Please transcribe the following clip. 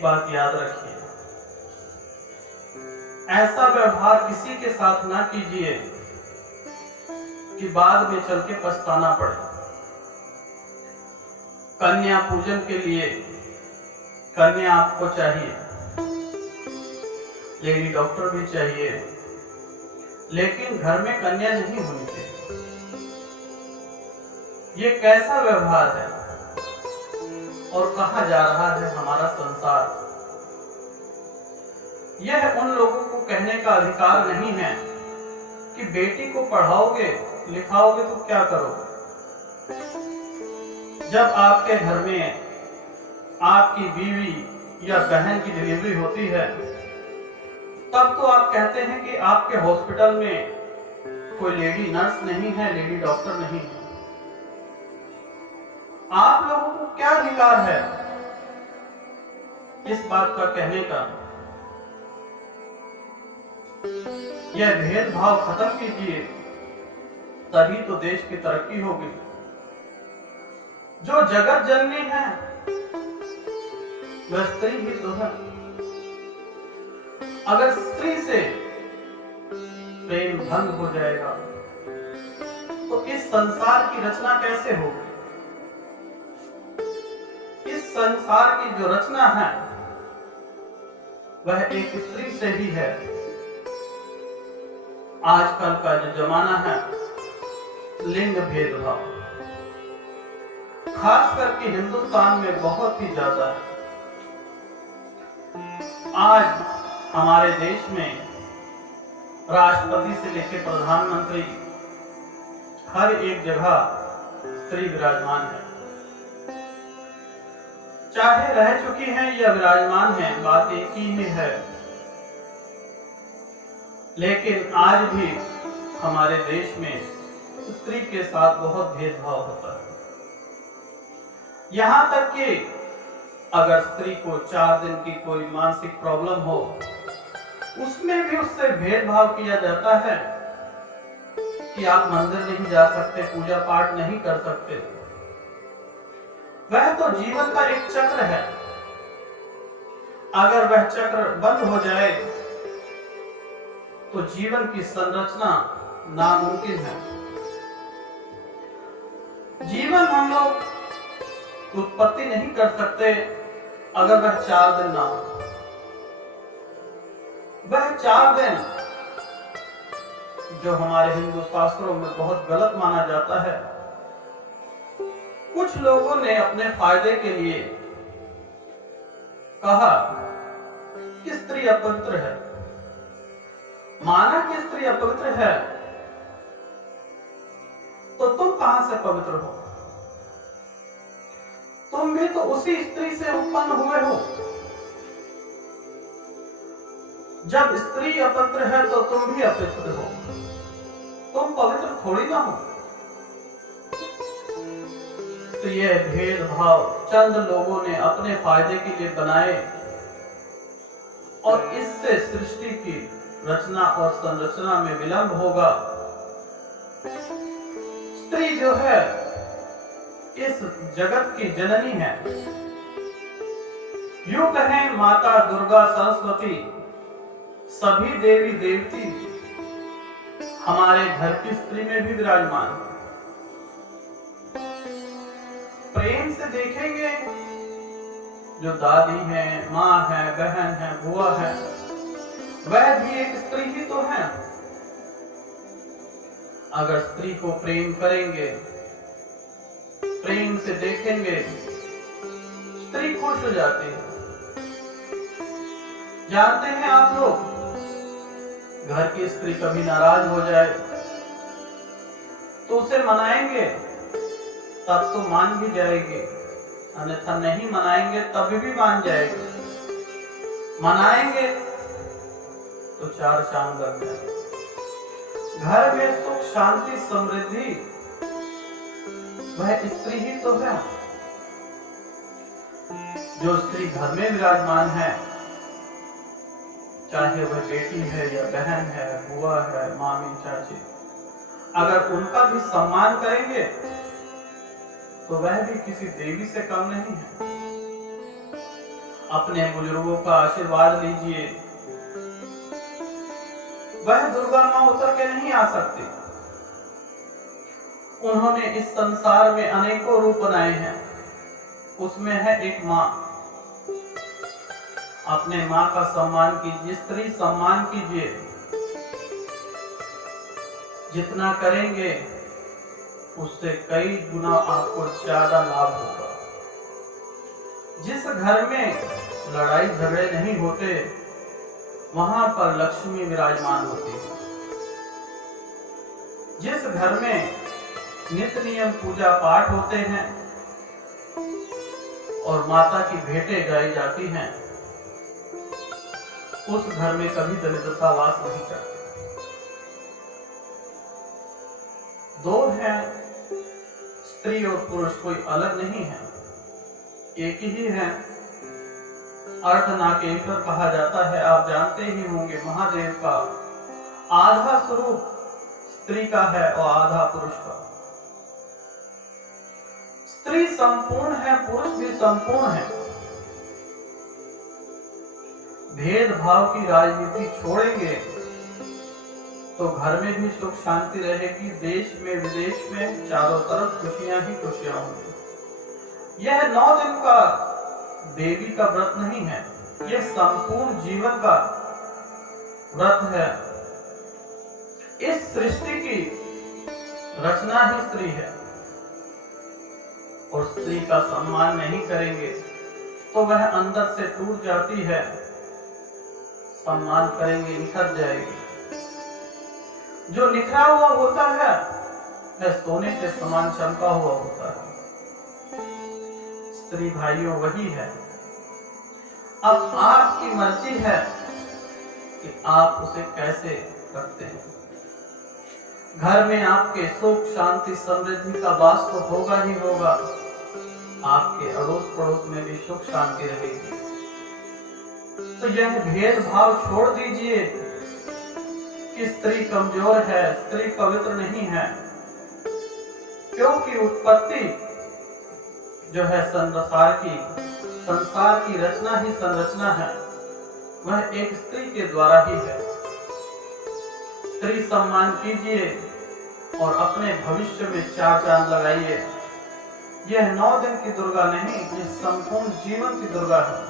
एक बात याद रखिए, ऐसा व्यवहार किसी के साथ ना कीजिए कि बाद में चल के पछताना पड़े। कन्या पूजन के लिए कन्या आपको चाहिए, लेडी डॉक्टर भी चाहिए, लेकिन घर में कन्या नहीं होनी चाहिए। ये कैसा व्यवहार है और कहां जा रहा है हमारा संसार? यह उन लोगों को कहने का अधिकार नहीं है कि बेटी को पढ़ाओगे लिखाओगे तो क्या करोगे। जब आपके घर में आपकी बीवी या बहन की डिलीवरी होती है, तब तो आप कहते हैं कि आपके हॉस्पिटल में कोई लेडी नर्स नहीं है, लेडी डॉक्टर नहीं है। आप लोगों को क्या अधिकार है इस बात का कहने का? यह भेदभाव खत्म कीजिए, तभी तो देश की तरक्की होगी। जो जगत जननी है वह स्त्री ही तो है। अगर स्त्री से प्रेम भंग हो जाएगा तो इस संसार की रचना कैसे होगी? इस संसार की जो रचना है वह एक स्त्री से ही है। आजकल का जो जमाना है लिंग भेदभाव खास करके हिंदुस्तान में बहुत ही ज्यादा है। आज हमारे देश में राष्ट्रपति से लेकर प्रधानमंत्री हर एक जगह स्त्री विराजमान है। चाहे रह चुकी हैं या विराजमान है, बात एक ही में है। लेकिन आज भी हमारे देश में स्त्री के साथ बहुत भेदभाव होता है। यहां तक कि अगर स्त्री को 4 दिन की कोई मानसिक प्रॉब्लम हो, उसमें भी उससे भेदभाव किया जाता है कि आप मंदिर नहीं जा सकते, पूजा पाठ नहीं कर सकते। वह तो जीवन का एक चक्र है। अगर वह चक्र बंद हो जाए तो जीवन की संरचना नामुमकिन है। जीवन हम लोग उत्पत्ति नहीं कर सकते अगर वह 4 दिन ना हो। वह 4 दिन जो हमारे हिंदू शास्त्रों में बहुत गलत माना जाता है, कुछ लोगों ने अपने फायदे के लिए कहा कि स्त्री अपवित्र है। माना कि स्त्री अपवित्र है, तो तुम कहां से पवित्र हो? तुम भी तो उसी स्त्री से उत्पन्न हुए हो। जब स्त्री अपवित्र है तो तुम भी अपवित्र हो। तुम पवित्र थोड़ी ना हो। तो यह भेदभाव चंद लोगों ने अपने फायदे के लिए बनाए और इससे सृष्टि की रचना और संरचना में विलंब होगा। स्त्री जो है इस जगत की जननी है। यूं कहें माता दुर्गा सरस्वती सभी देवी देवती हमारे घर की स्त्री में भी विराजमान है। प्रेम से देखेंगे, जो दादी है, माँ है, बहन है, बुआ है, वह भी एक स्त्री ही तो है। अगर स्त्री को प्रेम करेंगे, प्रेम से देखेंगे, स्त्री खुश हो जाती है। जानते हैं आप लोग, घर की स्त्री कभी नाराज हो जाए तो उसे मनाएंगे तब तो मान भी जाएगी, अन्यथा नहीं मनाएंगे तभी भी मान जाएगी। मनाएंगे तो 4 चांद लग जाएंगे। घर में सुख शांति समृद्धि वह स्त्री ही तो है। जो स्त्री घर में विराजमान है, चाहे वह बेटी है या बहन है, बुआ है, मामी, चाची, अगर उनका भी सम्मान करेंगे तो वह भी किसी देवी से कम नहीं है। अपने बुजुर्गों का आशीर्वाद लीजिए। वह दुर्गा मां उतर के नहीं आ सकती। उन्होंने इस संसार में अनेकों रूप बनाए हैं, उसमें है एक मां। अपने मां का सम्मान कीजिए, स्त्री सम्मान कीजिए। जितना करेंगे उससे कई गुना आपको ज्यादा लाभ होगा। जिस घर में लड़ाई झगड़े नहीं होते वहां पर लक्ष्मी विराजमान होती है। जिस घर में नित्य नियम पूजा पाठ होते हैं और माता की भेंटें गाई जाती हैं, उस घर में कभी दरिद्रता वास नहीं करती। दो हैं, स्त्री और पुरुष कोई अलग नहीं है, एक ही है। अर्धनाकेश्वर कहा जाता है, आप जानते ही होंगे। महादेव का आधा स्वरूप स्त्री का है और आधा पुरुष का। स्त्री संपूर्ण है, पुरुष भी संपूर्ण है। भेदभाव की राजनीति छोड़ेंगे तो घर में भी सुख शांति रहेगी, देश में विदेश में चारों तरफ खुशियां ही खुशियां होंगी। यह 9 दिन का देवी का व्रत नहीं है, यह संपूर्ण जीवन का व्रत है। इस सृष्टि की रचना ही स्त्री है और स्त्री का सम्मान नहीं करेंगे तो वह अंदर से टूट जाती है, सम्मान करेंगे निखर जाएगी। जो निखरा हुआ होता है वह सोने के समान चमका हुआ होता है। स्त्री भाइयों वही है। अब आपकी मर्जी है कि आप उसे कैसे रखते हैं। घर में आपके सुख शांति समृद्धि का वास तो होगा ही होगा, आपके अड़ोस पड़ोस में भी सुख शांति रहेगी। तो यह भेदभाव छोड़ दीजिए कि स्त्री कमजोर है, स्त्री पवित्र नहीं है, क्योंकि उत्पत्ति जो है संसार की रचना ही संरचना है, वह एक स्त्री के द्वारा ही है। स्त्री सम्मान कीजिए और अपने भविष्य में 4 चांद लगाइए। यह 9 दिन की दुर्गा नहीं, यह संपूर्ण जीवन की दुर्गा है।